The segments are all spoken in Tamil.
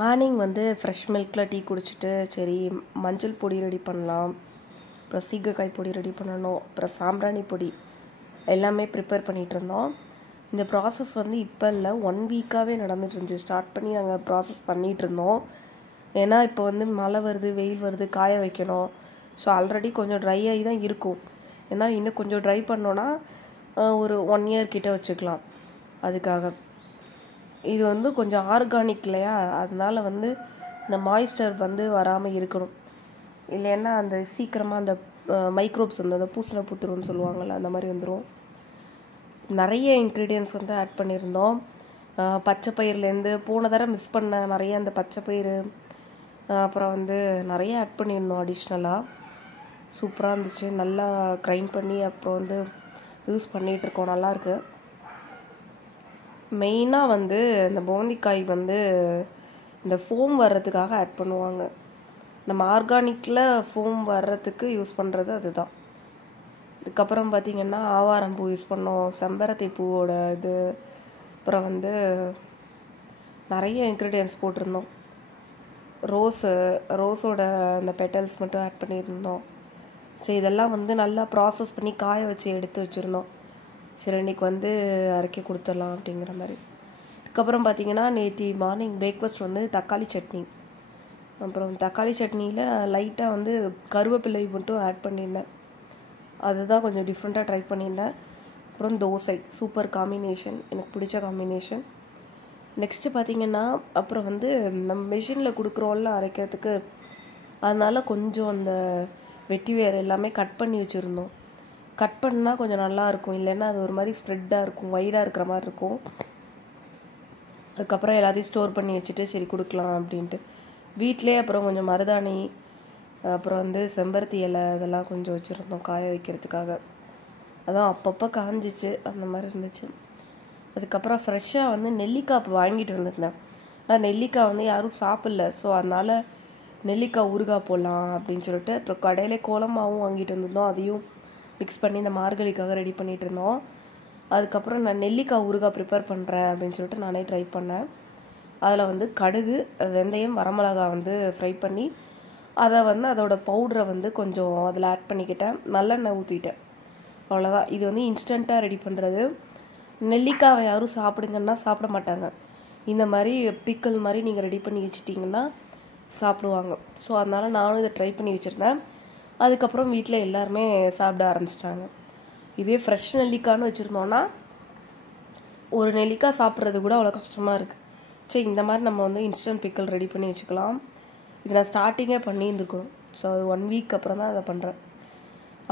மார்னிங் வந்து ஃப்ரெஷ் மில்கில் டீ குடிச்சிட்டு சரி மஞ்சள் பொடி ரெடி பண்ணலாம், அப்புறம் சீகக்காய் பொடி ரெடி பண்ணணும், அப்புறம் சாம்பிராணி பொடி எல்லாமே ப்ரிப்பேர் பண்ணிகிட்டு இருந்தோம். இந்த ப்ராசஸ் வந்து இப்போ இல்லை, 1 வீக்காகவே நடந்துட்டு இருந்துச்சு. ஸ்டார்ட் பண்ணி நாங்கள் ப்ராசஸ் பண்ணிகிட்டு இருந்தோம். ஏன்னா இப்போ வந்து மழை வருது, வெயில் வருது, காய வைக்கணும். ஸோ ஆல்ரெடி கொஞ்சம் ட்ரை ஆகி தான் இருக்கும். ஏன்னா இன்னும் கொஞ்சம் ட்ரை பண்ணோன்னா ஒரு 1 இயர் கிட்ட வச்சுக்கலாம். அதுக்காக இது வந்து கொஞ்சம் ஆர்கானிக் இல்லையா, அதனால வந்து இந்த மாய்ஸ்டர் வந்து வராமல் இருக்கணும். இல்லைன்னா அந்த சீக்கிரமாக அந்த மைக்ரோப்ஸ் வந்து அந்த பூசண புத்துருன்னு சொல்லுவாங்கள்ல, அந்த மாதிரி வந்துடும். நிறைய இன்க்ரீடியன்ஸ் வந்து ஆட் பண்ணியிருந்தோம். பச்சை பயிர்லேருந்து போன தடவை மிஸ் பண்ண நிறைய அந்த பச்சை பயிறு, அப்புறம் வந்து நிறைய ஆட் பண்ணியிருந்தோம் அடிஷ்னலாக. சூப்பராக இருந்துச்சு. நல்லா கிரைண்ட் பண்ணி அப்புறம் வந்து யூஸ் பண்ணிகிட்ருக்கோம். நல்லாயிருக்கு. மெயினாக வந்து இந்த பூந்திக்காய் வந்து இந்த ஃபோம் வர்றதுக்காக ஆட் பண்ணுவாங்க. நம்ம ஆர்கானிக்கில் ஃபோம் வர்றதுக்கு யூஸ் பண்ணுறது அதுதான். இதுக்கப்புறம் பார்த்திங்கன்னா ஆவாரம்பூ யூஸ் பண்ணோம், செம்பருத்தி பூவோட இது, அப்புறம் வந்து நிறைய இன்க்ரீடியன்ஸ் போட்டிருந்தோம். ரோஸோட அந்த பெட்டல்ஸ் மட்டும் ஆட் பண்ணியிருந்தோம். சரி, இதெல்லாம் வந்து நல்லா ப்ராசஸ் பண்ணி காய வச்சு எடுத்து வச்சுருந்தோம். சரி, இன்றைக்கி வந்து அரைக்க கொடுத்துடலாம் அப்படிங்கிற மாதிரி. அதுக்கப்புறம் பார்த்திங்கன்னா நேற்று மார்னிங் பிரேக்ஃபாஸ்ட் வந்து தக்காளி சட்னி. அப்புறம் தக்காளி சட்னியில் லைட்டாக வந்து கருவேப்பிலை மட்டும் ஆட் பண்ணியிருந்தேன். அதுதான் கொஞ்சம் டிஃப்ரெண்ட்டாக ட்ரை பண்ணியிருந்தேன். அப்புறம் தோசை, சூப்பர் காம்பினேஷன், எனக்கு பிடிச்ச காம்பினேஷன். நெக்ஸ்ட்டு பார்த்திங்கன்னா அப்புறம் வந்து நம்ம மிஷினில் கொடுக்குறோம்ல அரைக்கிறதுக்கு, அதனால் கொஞ்சம் அந்த வெட்டி வேர் எல்லாமே கட் பண்ணி வச்சுருந்தோம். கட் பண்ணால் கொஞ்சம் நல்லாயிருக்கும், இல்லைன்னா அது ஒரு மாதிரி ஸ்ப்ரெட்டாக இருக்கும், வைடாக இருக்கிற மாதிரி இருக்கும். அதுக்கப்புறம் எல்லாத்தையும் ஸ்டோர் பண்ணி வச்சுட்டு சரி கொடுக்கலாம் அப்படின்ட்டு வீட்டிலே அப்புறம் கொஞ்சம் மருதாணி, அப்புறம் வந்து செம்பருத்தி இலை, அதெல்லாம் கொஞ்சம் வச்சுருந்தோம் காய வைக்கிறதுக்காக. அதான் அப்பப்போ காஞ்சிச்சு, அந்த மாதிரி இருந்துச்சு. அதுக்கப்புறம் ஃப்ரெஷ்ஷாக வந்து நெல்லிக்காய் வாங்கிட்டு வந்துருந்தேன். ஆனால் நெல்லிக்காய் வந்து யாரும் சாப்பிடல. ஸோ அதனால் நெல்லிக்காய் ஊறுகாய் போடலாம் அப்படின்னு சொல்லிட்டு அப்புறம் கடையிலே கோலமாவும் வாங்கிட்டு வந்திருந்தோம். அதையும் மிக்ஸ் பண்ணி இந்த மார்கழிக்காக ரெடி பண்ணிகிட்டு இருந்தோம். அதுக்கப்புறம் நான் நெல்லிக்காய் ஊறுகாய் ப்ரிப்பேர் பண்ணுறேன் அப்படின்னு சொல்லிட்டு நானே ட்ரை பண்ணேன். அதில் வந்து கடுகு, வெந்தயம், வரமிளகா வந்து ஃப்ரை பண்ணி அதை வந்து அதோட பவுடரை வந்து கொஞ்சம் அதில் ஆட் பண்ணிக்கிட்டேன். நல்லெண்ணெய் ஊற்றிட்டேன். அவ்வளோதான். இது வந்து இன்ஸ்டண்ட்டாக ரெடி பண்ணுறது. நெல்லிக்காவை யாரும் சாப்பிடுங்கன்னா சாப்பிட மாட்டாங்க. இந்த மாதிரி பிக்கல் மாதிரி நீங்கள் ரெடி பண்ணி வச்சுட்டிங்கன்னா சாப்பிடுவாங்க. ஸோ அதனால் நானும் இதை ட்ரை பண்ணி வச்சுருந்தேன். அதுக்கப்புறம் வீட்டில் எல்லாருமே சாப்பிட ஆரம்பிச்சிட்டாங்க. இதே ஃப்ரெஷ் நெல்லிக்காய்னு வச்சுருந்தோன்னா ஒரு நெல்லிக்காய் சாப்பிட்றது கூட அவ்வளோ கஷ்டமாக இருக்குது. சரி, இந்த மாதிரி நம்ம வந்து இன்ஸ்டன்ட் பிக்கல் ரெடி பண்ணி வச்சுக்கலாம். இது நான் ஸ்டார்டிங்கே பண்ணியிருந்துருக்கணும். ஸோ அது 1 வீக் அப்புறம் தான் அதை பண்ணுறேன்.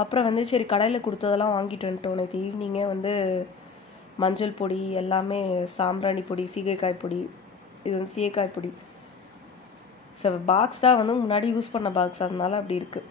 அப்புறம் வந்து சரி கடையில் கொடுத்ததெல்லாம் வாங்கிட்டு வந்துட்டோம். நேற்று ஈவினிங்கே வந்து மஞ்சள் பொடி எல்லாமே, சாம்பிராணி பொடி, சீகைக்காய் பொடி, இது வந்து சீகைக்காய் பொடி. ஸோ பாக்ஸ் தான் வந்து முன்னாடி யூஸ் பண்ண பாக்ஸ், அதனால அப்படி இருக்குது.